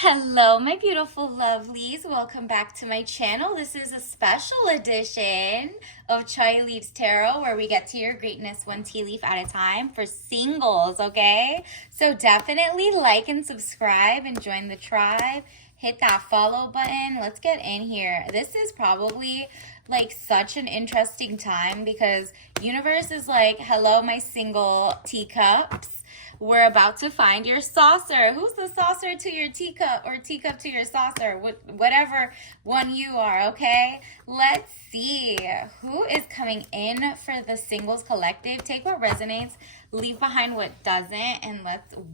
Hello, my beautiful lovelies. Welcome back to my channel. This is a special edition of Chai Leaves Tarot where we get to your greatness one tea leaf at a time for singles, okay? So definitely like and subscribe and join the tribe. Hit that follow button. Let's get in here. This is probably like such an interesting time because universe is like, hello, my single teacups. We're about to find your saucer. Who's the saucer to your teacup or teacup to your saucer? Whatever one you are, okay? Let's see. Who is coming in for the singles collective? Take what resonates, leave behind what doesn't, and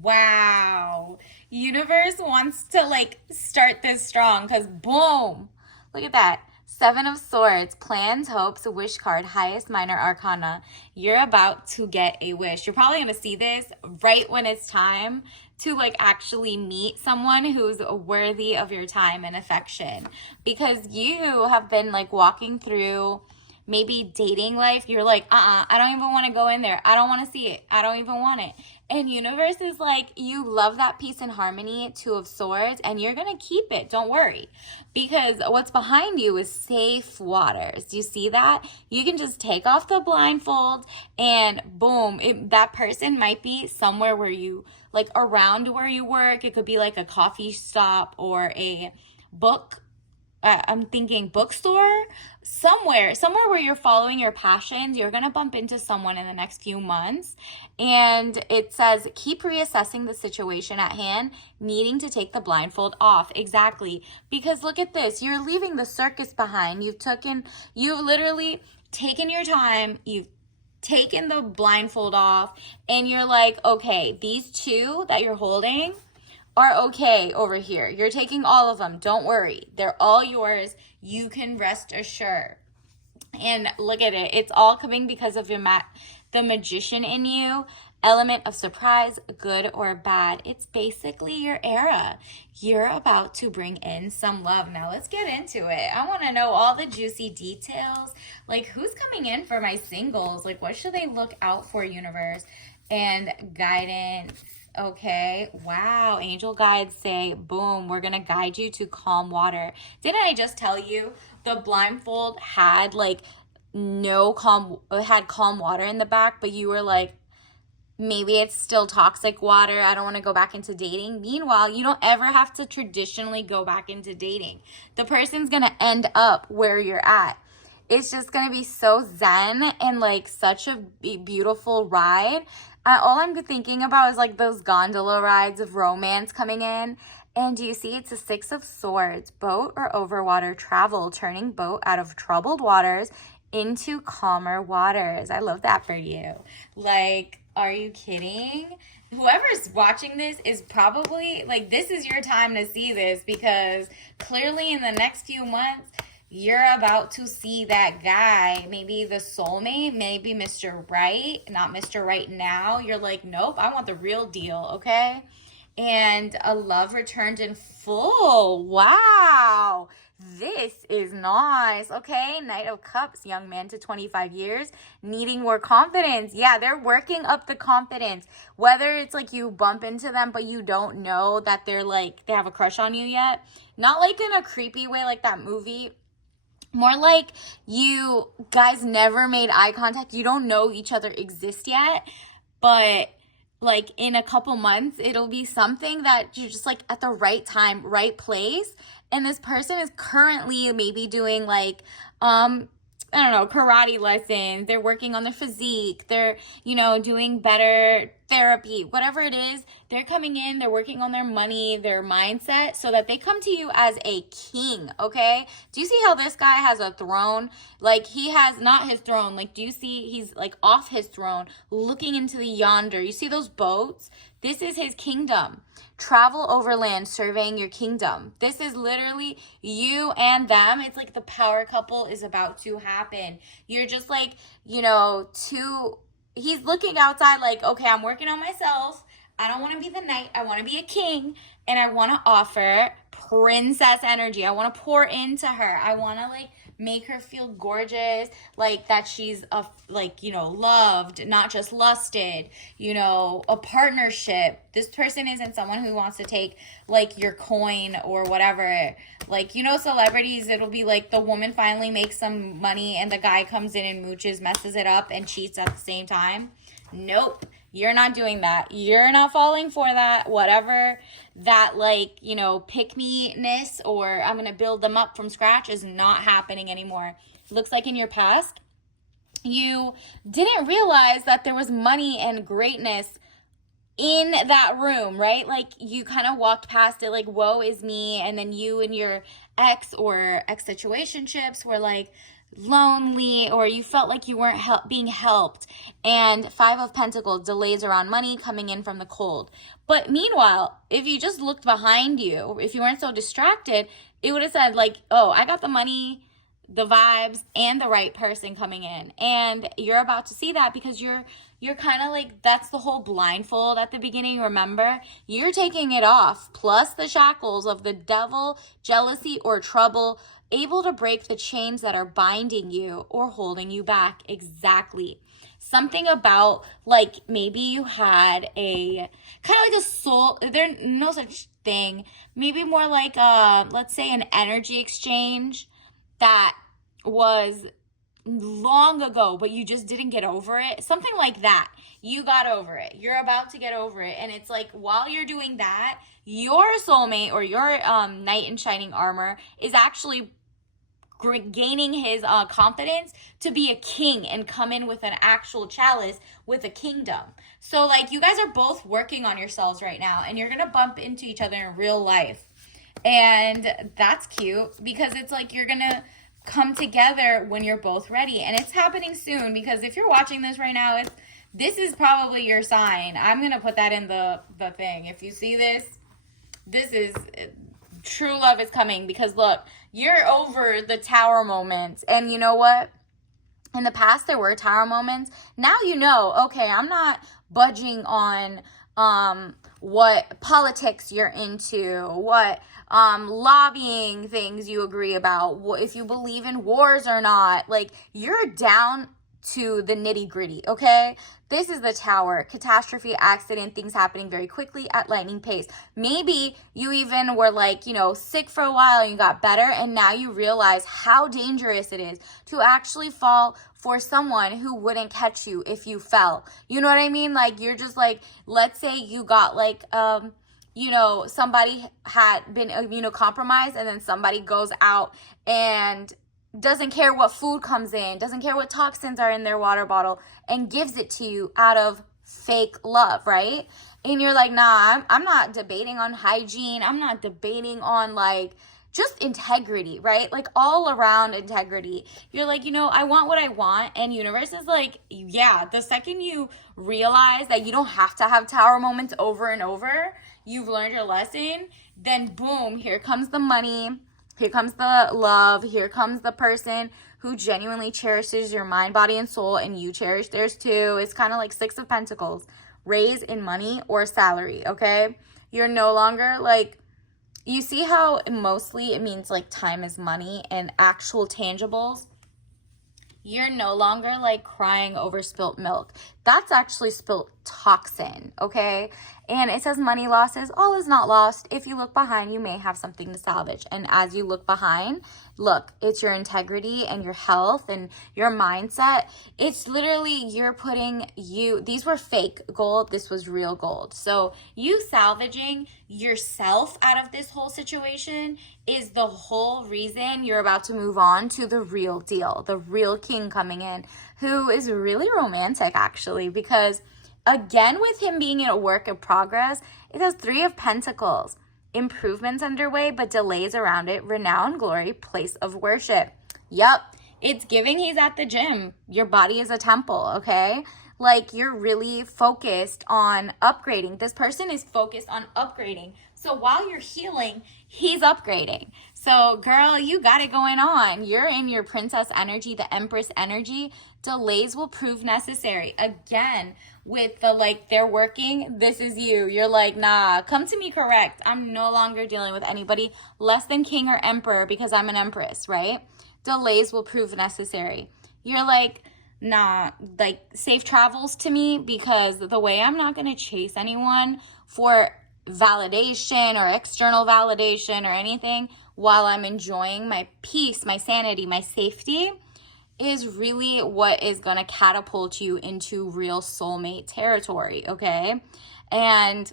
wow. Universe wants to like start this strong because boom. Look at that. Seven of Swords, plans, hopes, wish card, highest minor arcana. You're about to get a wish. You're probably going to see this right when it's time to like actually meet someone who's worthy of your time and affection. Because you have been like walking through maybe dating life. You're like, I don't even want to go in there. I don't want to see it. I don't even want it. And universe is like, you love that peace and harmony, Two of Swords, and you're going to keep it. Don't worry. Because what's behind you is safe waters. Do you see that? You can just take off the blindfold and boom, that person might be somewhere where you, like around where you work. It could be like a coffee stop or a book. I'm thinking bookstore, somewhere where you're following your passions. You're going to bump into someone in the next few months. And it says, keep reassessing the situation at hand, needing to take the blindfold off. Exactly. Because look at this. You're leaving the circus behind. You've literally taken your time. You've taken the blindfold off and you're like, okay, these two that you're holding are okay over here. You're taking all of them. Don't worry. They're all yours. You can rest assured. And look at it. It's all coming because of the magician in you. Element of surprise, good or bad. It's basically your era. You're about to bring in some love. Now let's get into it. I want to know all the juicy details. Like who's coming in for my singles? Like what should they look out for, universe? And guidance. Okay, wow. Angel guides say, boom, we're going to guide you to calm water. Didn't I just tell you the blindfold had like had calm water in the back, but you were like, maybe it's still toxic water. I don't want to go back into dating. Meanwhile, you don't ever have to traditionally go back into dating. The person's going to end up where you're at. It's just going to be so zen and like such a beautiful ride. All I'm thinking about is like those gondola rides of romance coming in. And do you see it's a Six of Swords, boat or overwater travel, turning boat out of troubled waters into calmer waters. I love that for you. Like, are you kidding? Whoever's watching this is probably like, this is your time to see this because clearly in the next few months, you're about to see that guy, maybe the soulmate, maybe Mr. Right, not Mr. Right now. You're like, nope, I want the real deal, okay? And a love returned in full. Wow. This is nice. Okay, Knight of Cups, young man to 25 years, needing more confidence. Yeah, they're working up the confidence. Whether it's like you bump into them, but you don't know that they're like, they have a crush on you yet. Not like in a creepy way like that movie. More like you guys never made eye contact. You don't know each other exist yet. But like in a couple months, it'll be something that you're just like at the right time, right place. And this person is currently maybe doing like, I don't know, karate lessons. They're working on their physique. They're, doing better therapy, whatever it is. They're coming in, they're working on their money, their mindset so that they come to you as a king, okay? Do you see how this guy has a throne? Like he has not his throne. Like, do you see he's like off his throne looking into the yonder? You see those boats? This is his kingdom. Travel overland, surveying your kingdom. This is literally you and them. It's like the power couple is about to happen. You're just like, he's looking outside like, okay, I'm working on myself. I don't want to be the knight. I want to be a king. And I want to offer princess energy. I want to pour into her. I want to like make her feel gorgeous, like that she's loved, not just lusted, a partnership. This person isn't someone who wants to take like your coin or whatever. Like, celebrities, it'll be like the woman finally makes some money and the guy comes in and mooches, messes it up, and cheats at the same time. Nope. You're not doing that. You're not falling for that. Whatever that pick-me-ness or I'm going to build them up from scratch is not happening anymore. It looks like in your past, you didn't realize that there was money and greatness in that room, right? Like you kind of walked past it like, woe is me. And then you and your ex or ex-situationships were like, lonely, or you felt like you weren't being helped. And 5 of Pentacles, delays around money coming in from the cold. But meanwhile, if you just looked behind you, if you weren't so distracted, it would have said like, oh, I got the money, the vibes, and the right person coming in. And you're about to see that because you're kind of like, that's the whole blindfold at the beginning, remember? You're taking it off, plus the shackles of the devil, jealousy, or trouble, able to break the chains that are binding you or holding you back. Exactly. Something about like maybe you had a kind of like a soul, there's no such thing, maybe more like let's say an energy exchange that was long ago, but you just didn't get over it. Something like that. You got over it. You're about to get over it. And it's like while you're doing that, your soulmate or your knight in shining armor is actually gaining his confidence to be a king and come in with an actual chalice with a kingdom. So like you guys are both working on yourselves right now, and you're gonna bump into each other in real life. And that's cute because it's like you're gonna come together when you're both ready, and it's happening soon. Because if you're watching this right now, this is probably your sign. I'm gonna put that in the thing. If you see this is true love is coming, because look, you're over the tower moments. And you know what? In the past, there were tower moments. Now you know, okay, I'm not budging on what politics you're into, what lobbying things you agree about, if you believe in wars or not. Like, you're down to the nitty gritty, okay? This is the tower. Catastrophe, accident, things happening very quickly at lightning pace. Maybe you even were like, sick for a while and you got better, and now you realize how dangerous it is to actually fall for someone who wouldn't catch you if you fell. You know what I mean? Like, you're just like, let's say you got like, somebody had been immunocompromised, and then somebody goes out and doesn't care what food comes in, doesn't care what toxins are in their water bottle, and gives it to you out of fake love, right? And you're like, nah, I'm not debating on hygiene. I'm not debating on like just integrity, right? Like all around integrity. You're like, I want what I want. And universe is like, yeah, the second you realize that you don't have to have tower moments over and over, you've learned your lesson, then boom, here comes the money. Here comes the love. Here comes the person who genuinely cherishes your mind, body, and soul, and you cherish theirs too. It's kind of like 6 of Pentacles. Raise in money or salary, okay? You're no longer like, you see how mostly it means like time is money and actual tangibles? You're no longer like crying over spilt milk. That's actually spilt toxin, okay? And it says money losses, all is not lost. If you look behind, you may have something to salvage. And as you look behind, look, it's your integrity and your health and your mindset. It's literally you're putting these were fake gold, this was real gold. So you salvaging yourself out of this whole situation is the whole reason you're about to move on to the real deal, the real king coming in, who is really romantic actually, because again, with him being in a work of progress, it has 3 of Pentacles. Improvements underway, but delays around it. Renown, glory, place of worship. Yep, it's giving he's at the gym. Your body is a temple, okay? Like, you're really focused on upgrading. This person is focused on upgrading. So while you're healing, he's upgrading. So girl, you got it going on. You're in your princess energy, the empress energy. Delays will prove necessary. Again, with the like, they're working, this is you. You're like, nah, come to me correct. I'm no longer dealing with anybody less than king or emperor because I'm an empress, right? Delays will prove necessary. You're like, nah, like safe travels to me, because the way I'm not going to chase anyone for validation or external validation or anything while I'm enjoying my peace, my sanity, my safety, is really what is going to catapult you into real soulmate territory, okay? And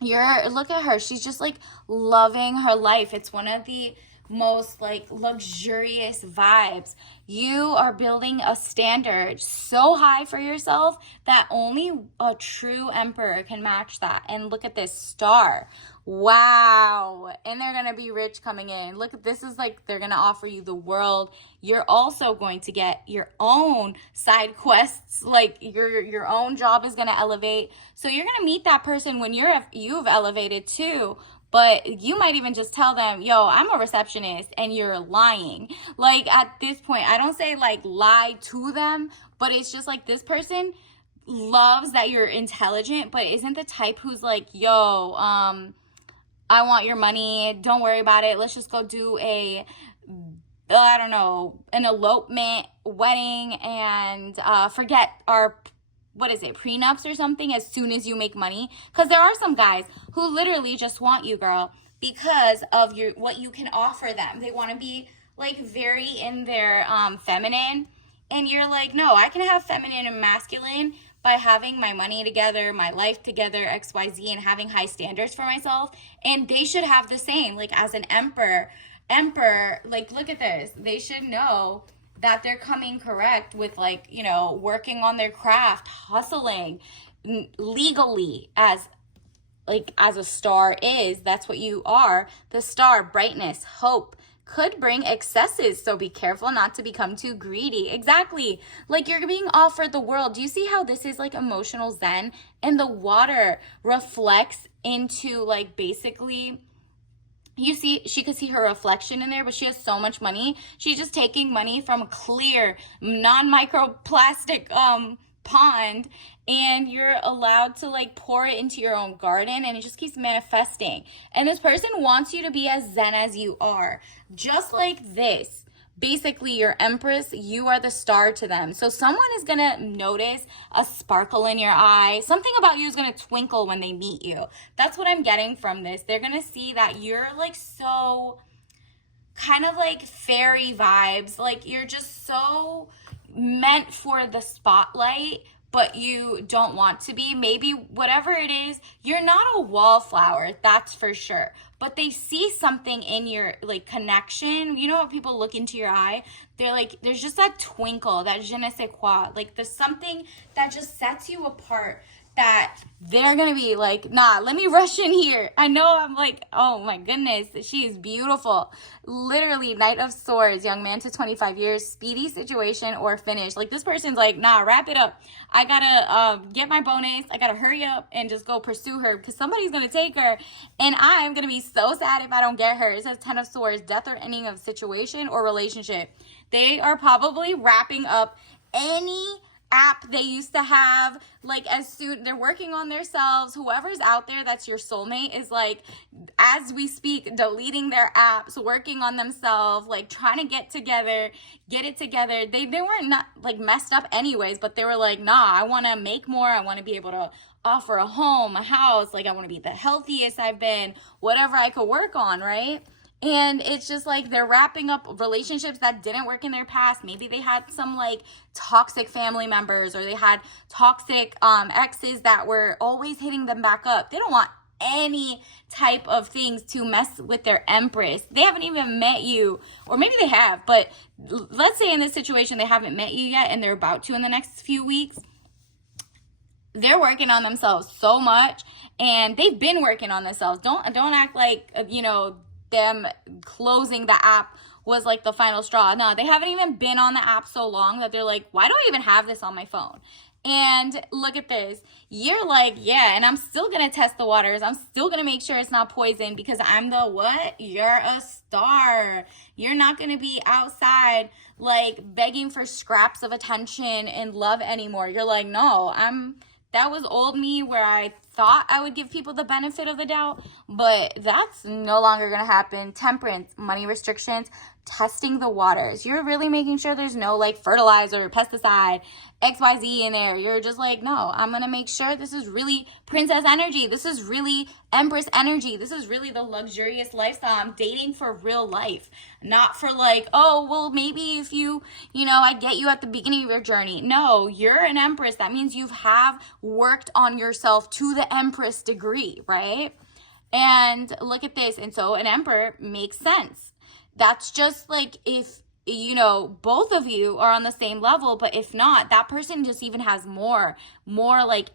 look at her. She's just like loving her life. It's one of the most like luxurious vibes. You are building a standard so high for yourself that only a true emperor can match that. And look at this star. Wow. And they're going to be rich coming in. Look at this, is like they're going to offer you the world. You're also going to get your own side quests. Like your own job is going to elevate. So you're going to meet that person when you've elevated too. But you might even just tell them, yo, I'm a receptionist, and you're lying. Like at this point, I don't say like lie to them, but it's just like this person loves that you're intelligent, but isn't the type who's like, yo, I want your money. Don't worry about it. Let's just go do I don't know, an elopement wedding and forget our prenups or something as soon as you make money. Because there are some guys who literally just want you, girl, because of what you can offer them. They want to be like very in their feminine, and you're like, no, I can have feminine and masculine by having my money together, my life together, XYZ, and having high standards for myself. And they should have the same. Like as an emperor, like look at this. They should know that they're coming correct with like, you know, working on their craft, hustling legally as a star is. That's what you are. The star, brightness, hope, could bring excesses. So be careful not to become too greedy. Exactly. Like you're being offered the world. Do you see how this is like emotional zen? And the water reflects into like basically, you see, she could see her reflection in there, but she has so much money. She's just taking money from a clear, non-microplastic pond, and you're allowed to like pour it into your own garden, and it just keeps manifesting. And this person wants you to be as zen as you are. Just like this. Basically, your empress, you are the star to them. So someone is going to notice a sparkle in your eye. Something about you is going to twinkle when they meet you. That's what I'm getting from this. They're going to see that you're like so kind of like fairy vibes. Like you're just so meant for the spotlight, but you don't want to be. Maybe whatever it is, you're not a wallflower, that's for sure. But they see something in your like connection. You know how people look into your eye? They're like, there's just that twinkle, that je ne sais quoi. Like there's something that just sets you apart, that they're gonna be like, nah, let me rush in here. I know, I'm like, oh my goodness, she is beautiful. Literally, Knight of Swords, young man to 25 years, speedy situation or finish. Like this person's like, nah, wrap it up. I gotta get my bonus. I gotta hurry up and just go pursue her because somebody's gonna take her, and I'm gonna be so sad if I don't get her. It says 10 of Swords, death or ending of situation or relationship. They are probably wrapping up any app they used to have. Like as soon they're working on themselves. Whoever's out there that's your soulmate is like, as we speak, deleting their apps, working on themselves, like trying to get it together. They weren't not like messed up anyways, but they were like, nah, I want to make more. I want to be able to offer a home, a house. Like I want to be the healthiest I've been, whatever I could work on, right? And it's just like they're wrapping up relationships that didn't work in their past. Maybe they had some like toxic family members, or they had toxic exes that were always hitting them back up. They don't want any type of things to mess with their empress. They haven't even met you, or maybe they have, but let's say in this situation they haven't met you yet and they're about to in the next few weeks. They're working on themselves so much, and they've been working on themselves. Don't act like, you know, them closing the app was like the final straw. No, they haven't even been on the app so long that they're like, why do I even have this on my phone? And look at this. You're like, yeah, and I'm still going to test the waters. I'm still going to make sure it's not poison because I'm the what? You're a star. You're not going to be outside like begging for scraps of attention and love anymore. You're like, no, that was old me where I thought I would give people the benefit of the doubt, but that's no longer going to happen. Temperance, money restrictions, testing the waters. You're really making sure there's no like fertilizer, pesticide, XYZ in there. You're just like, no, I'm going to make sure this is really princess energy. This is really empress energy. This is really the luxurious lifestyle. I'm dating for real life, not for like, oh, well, maybe if I get you at the beginning of your journey. No, you're an empress. That means you have worked on yourself to the empress degree, right? And look at this. And so an emperor makes sense. That's just like if, both of you are on the same level, but if not, that person just even has more like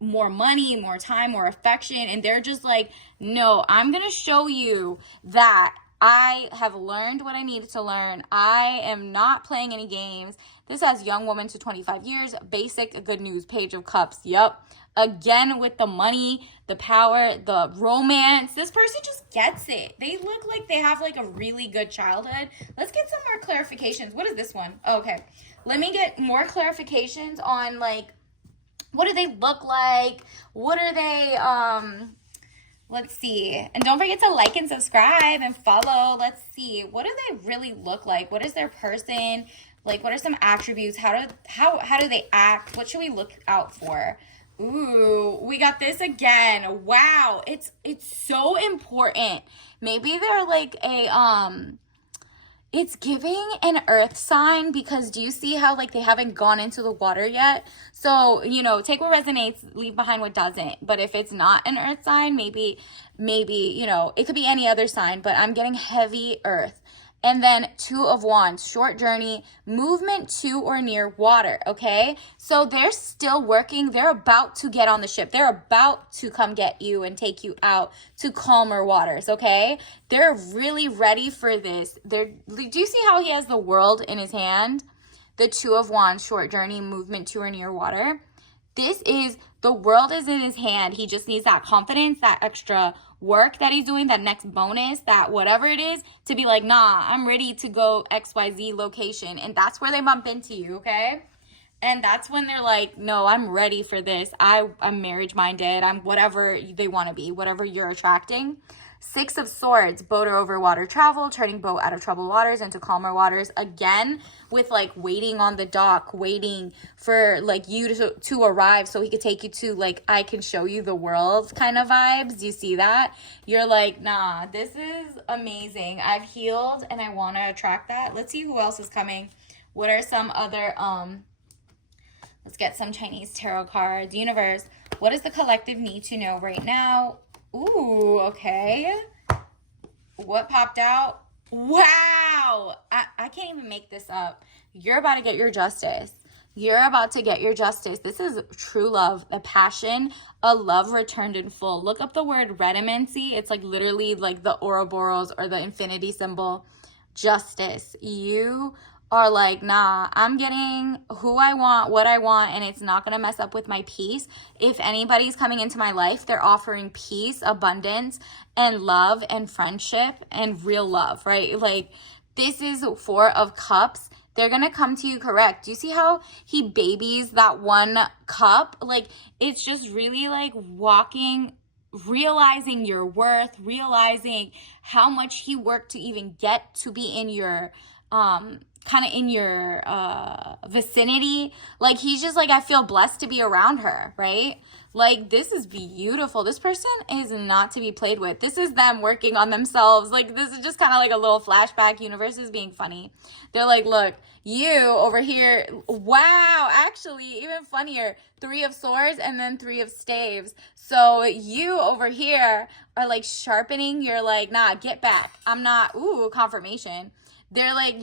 more money, more time, more affection. And they're just like, no, I'm going to show you that I have learned what I needed to learn. I am not playing any games. This has young woman to 25 years, basic good news, page of cups. Yep. Again, with the money, the power, the romance, this person just gets it. They look like they have like a really good childhood. Let's get some more clarifications. What is this one? Okay. Let me get more clarifications on like, what do they look like? What are they, let's see. And don't forget to like and subscribe and follow. Let's see. What do they really look like? What is their person? Like, what are some attributes? How do they act? What should we look out for? Ooh, we got this again. Wow. It's so important. Maybe they're like it's giving an earth sign because do you see how like they haven't gone into the water yet? So, take what resonates, leave behind what doesn't. But if it's not an earth sign, maybe, it could be any other sign, but I'm getting heavy earth. And then 2 of Wands, short journey, movement to or near water, okay? So they're still working. They're about to get on the ship. They're about to come get you and take you out to calmer waters, okay? They're really ready for this. Do you see how he has the world in his hand? The 2 of Wands, short journey, movement to or near water. The world is in his hand. He just needs that confidence, that extra work that he's doing, that next bonus, that whatever it is, to be like, nah, I'm ready to go XYZ location. And that's where they bump into you, okay? And that's when they're like, no, I'm ready for this. I'm marriage minded. I'm whatever they want to be, whatever you're attracting. 6 of Swords, boat or over water travel, turning boat out of troubled waters into calmer waters. Again, with like waiting on the dock, waiting for like you to arrive so he could take you to like, I can show you the world kind of vibes. Do you see that? You're like, nah, this is amazing. I've healed and I want to attract that. Let's see who else is coming. What are some other, let's get some Chinese tarot cards. Universe, what does the collective need to know right now? Ooh, okay. What popped out? Wow. I can't even make this up. You're about to get your justice. You're about to get your justice. This is true love, a passion, a love returned in full. Look up the word redimancy. It's like literally like the Ouroboros or the infinity symbol. Justice. You are like, nah, I'm getting who I want, what I want, and it's not going to mess up with my peace. If anybody's coming into my life, they're offering peace, abundance, and love, and friendship, and real love, right? Like, this is 4 of Cups. They're going to come to you correct. Do you see how he babies that 1 cup? Like, it's just really like realizing your worth, realizing how much he worked to even get to be in your, kind of in your vicinity. Like, he's just like, I feel blessed to be around her, right? Like, this is beautiful. This person is not to be played with. This is them working on themselves. Like, this is just kind of like a little flashback. Universe is being funny. They're like, look, you over here, wow, actually, even funnier, 3 of Swords and then 3 of Staves. So you over here are like sharpening. You're like, nah, get back. I'm not, ooh, confirmation. They're like,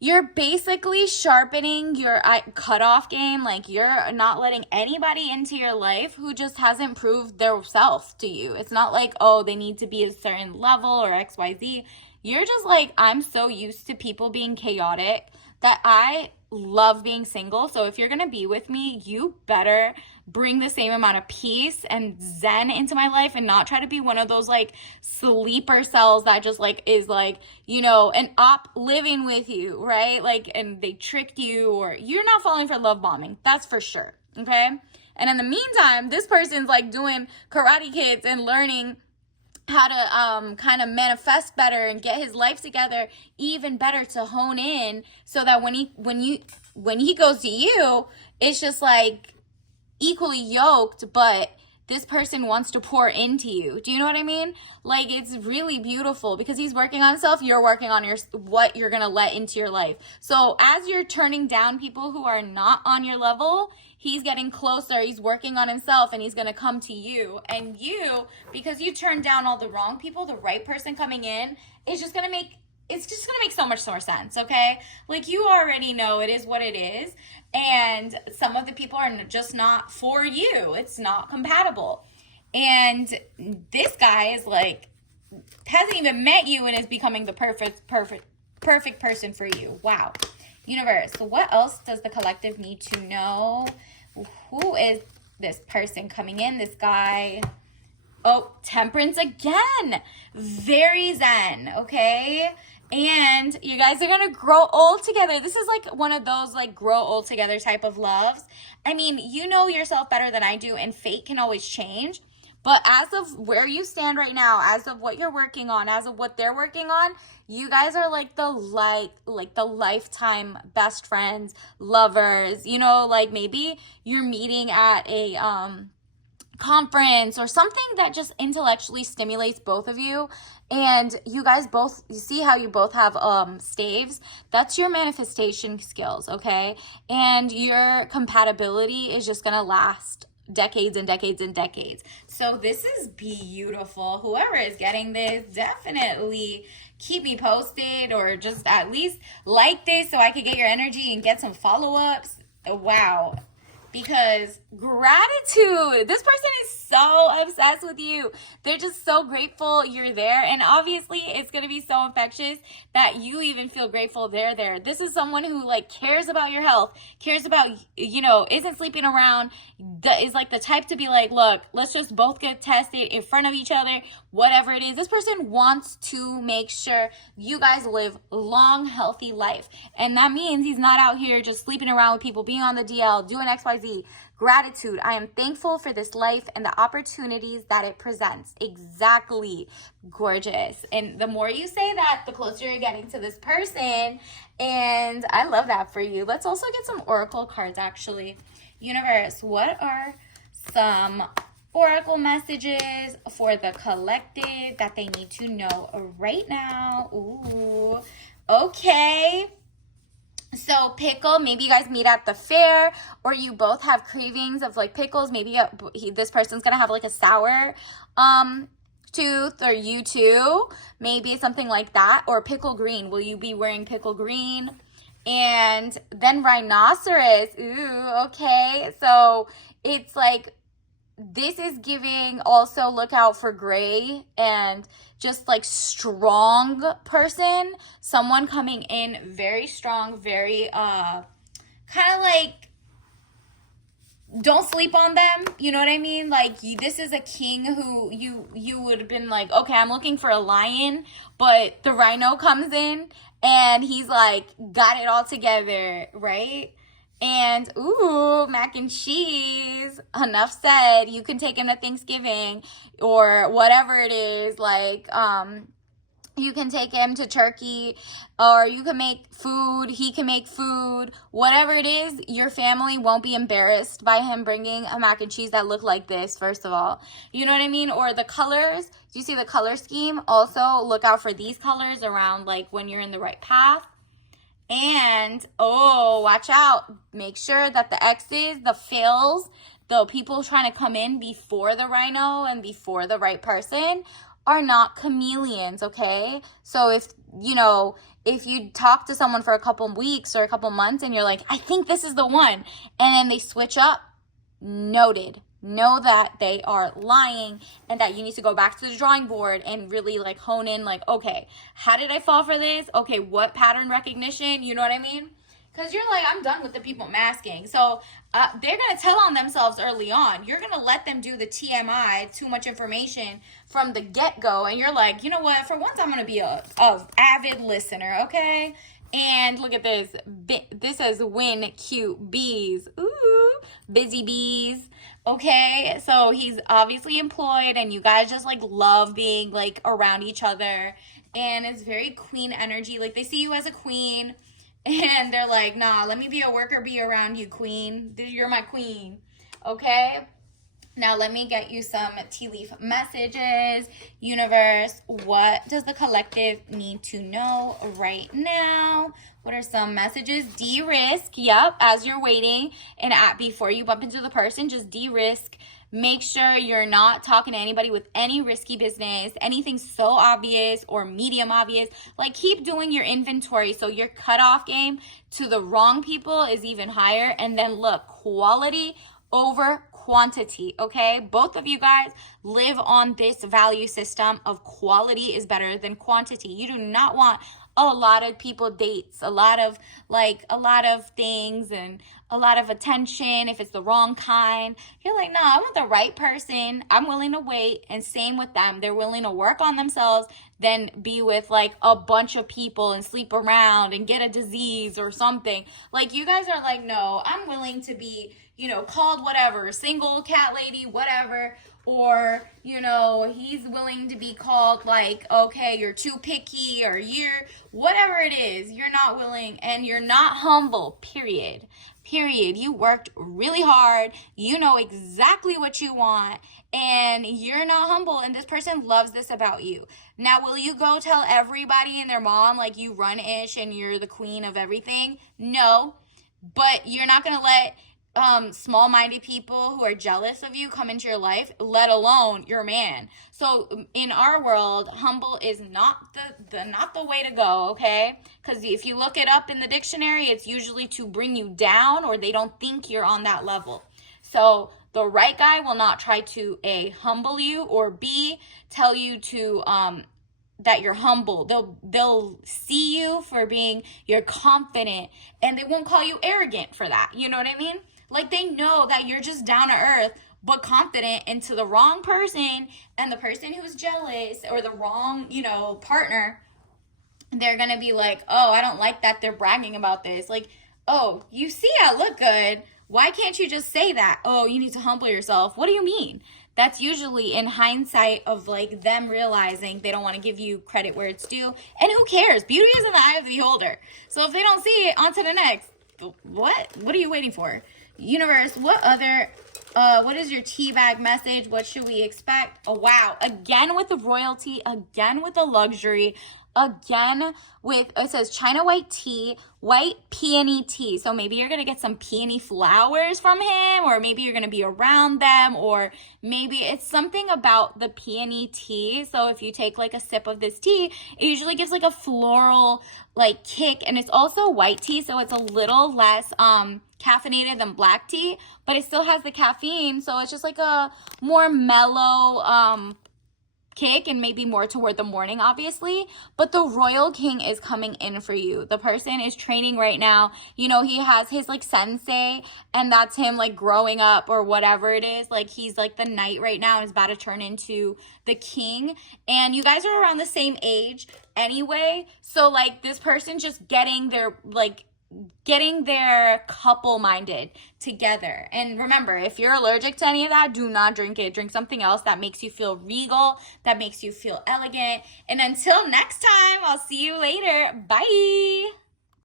you're basically sharpening your cutoff game. Like, you're not letting anybody into your life who just hasn't proved their self to you. It's not like, oh, they need to be a certain level or XYZ. You're just like, I'm so used to people being chaotic that I love being single. So if you're going to be with me, you better bring the same amount of peace and zen into my life and not try to be one of those like sleeper cells that just like is like, you know, an op living with you, right? Like, and they tricked you, or you're not falling for love bombing. That's for sure. Okay. And in the meantime, this person's like doing Karate Kids and learning how to kind of manifest better and get his life together even better to hone in, so that when he goes to you, it's just like equally yoked, but this person wants to pour into you. Do you know what I mean? Like, it's really beautiful because he's working on himself. You're working on what you're going to let into your life. So as you're turning down people who are not on your level, he's getting closer. He's working on himself and he's going to come to you. And you, because you turned down all the wrong people, the right person coming in, it's just going to make so much more sense, okay? Like, you already know it is what it is, and some of the people are just not for you. It's not compatible. And this guy is like, hasn't even met you and is becoming the perfect person for you. Wow. Universe, so what else does the collective need to know? Who is this person coming in? This guy. Oh, Temperance again. Very zen, okay? And you guys are going to grow old together. This is like one of those like grow old together type of loves. I mean, you know yourself better than I do, and fate can always change. But as of where you stand right now, as of what you're working on, as of what they're working on, you guys are like the lifetime best friends, lovers. You know, like maybe you're meeting at a conference or something that just intellectually stimulates both of you, and you guys both, you see how you both have staves. That's your manifestation skills, okay? And your compatibility is just gonna last decades and decades and decades. So this is beautiful. Whoever is getting this, definitely keep me posted, or just at least like this so I could get your energy and get some follow-ups. Wow. Because gratitude, this person is so obsessed with you. They're just so grateful you're there. And obviously it's going to be so infectious that you even feel grateful they're there. This is someone who like cares about your health, cares about, you know, isn't sleeping around, is like the type to be like, look, let's just both get tested in front of each other, whatever it is. This person wants to make sure you guys live long, healthy life. And that means he's not out here just sleeping around with people, being on the DL, doing XYZ. Gratitude. I am thankful for this life and the opportunities that it presents. Exactly. Gorgeous. And the more you say that, the closer you're getting to this person. And I love that for you. Let's also get some oracle cards, actually. Universe, what are some oracle messages for the collective that they need to know right now? Ooh. Okay. So pickle, maybe you guys meet at the fair, or you both have cravings of like pickles. Maybe this person's gonna have like a sour tooth, or you too, maybe something like that. Or pickle green, will you be wearing pickle green? And then rhinoceros. Ooh, okay. So it's like, this is giving also look out for gray and just like strong person, someone coming in very strong, very kind of like, don't sleep on them, you know what I mean? Like, this is a king who you would have been like, okay, I'm looking for a lion, but the rhino comes in and he's like got it all together, right? And, ooh, mac and cheese. Enough said. You can take him to Thanksgiving or whatever it is. Like, you can take him to Turkey, or you can make food. He can make food. Whatever it is, your family won't be embarrassed by him bringing a mac and cheese that look like this, first of all. You know what I mean? Or the colors. Do you see the color scheme? Also, look out for these colors around, like, when you're in the right path. And, oh, watch out. Make sure that the X's, the fails, the people trying to come in before the rhino and before the right person are not chameleons, okay? So if you talk to someone for a couple weeks or a couple months and you're like, I think this is the one, and then they switch up, noted. Know that they are lying and that you need to go back to the drawing board and really hone in, okay, how did I fall for this? Okay, what pattern recognition? You know what I mean? Because you're like, I'm done with the people masking. So they're going to tell on themselves early on. You're going to let them do the TMI, too much information, from the get-go. And you're like, you know what? For once, I'm going to be a avid listener, okay? And look at this. This says win cute bees. Ooh, busy bees. Okay, so he's obviously employed and you guys just like love being like around each other. And it's very queen energy. Like they see you as a queen and they're like, nah, let me be a worker bee around you, queen. You're my queen. Okay? Now let me get you some tea leaf messages. Universe, what does the collective need to know right now? What are some messages? De-risk. Yep, as you're waiting and before you bump into the person, just de-risk. Make sure you're not talking to anybody with any risky business, anything so obvious or medium obvious. Like keep doing your inventory so your cutoff game to the wrong people is even higher. And then look, quality over quantity, okay? Both of you guys live on this value system of quality is better than quantity. You do not want a lot of people dates, a lot of things and a lot of attention if it's the wrong kind. You're like, no, I want the right person. I'm willing to wait. And same with them. They're willing to work on themselves than be with like a bunch of people and sleep around and get a disease or something. Like you guys are like, no, I'm willing to be, you know, called whatever, single, cat lady, whatever. Or, you know, he's willing to be called like, okay, you're too picky or you're, whatever it is, you're not willing and you're not humble, period. Period. You worked really hard. You know exactly what you want and you're not humble and this person loves this about you. Now, will you go tell everybody and their mom like you run ish and you're the queen of everything? No, but you're not going to let small-minded people who are jealous of you come into your life, let alone your man. So in our world, humble is not the way to go, okay? Because if you look it up in the dictionary, it's usually to bring you down or they don't think you're on that level. So the right guy will not try to A, humble you, or B, tell you to that you're humble. They'll see you for being, you're confident, and they won't call you arrogant for that. You know what I mean? Like they know that you're just down to earth, but confident, and to the wrong person and the person who's jealous or the wrong, you know, partner, they're going to be like, oh, I don't like that they're bragging about this. Like, oh, you see I look good. Why can't you just say that? Oh, you need to humble yourself. What do you mean? That's usually in hindsight of like them realizing they don't want to give you credit where it's due. And who cares? Beauty is in the eye of the beholder. So if they don't see it, on to the next. What are you waiting for? Universe, what is your tea bag message? What should we expect? Oh, wow. Again with the royalty, again with the luxury, again with, it says China white tea, white peony tea. So maybe you're going to get some peony flowers from him, or maybe you're going to be around them, or maybe it's something about the peony tea. So if you take like a sip of this tea, it usually gives like a floral like kick, and it's also white tea. So it's a little less, caffeinated than black tea, but it still has the caffeine. So it's just like a more mellow, kick, and maybe more toward the morning, obviously. But the royal king is coming in for you. The person is training right now. You know, he has his like sensei, and that's him like growing up or whatever it is. Like he's like the knight right now and is about to turn into the king. And you guys are around the same age anyway. So like this person just getting their couple minded together. And remember, if you're allergic to any of that, do not drink it. Drink something else that makes you feel regal, that makes you feel elegant. And until next time, I'll see you later. Bye.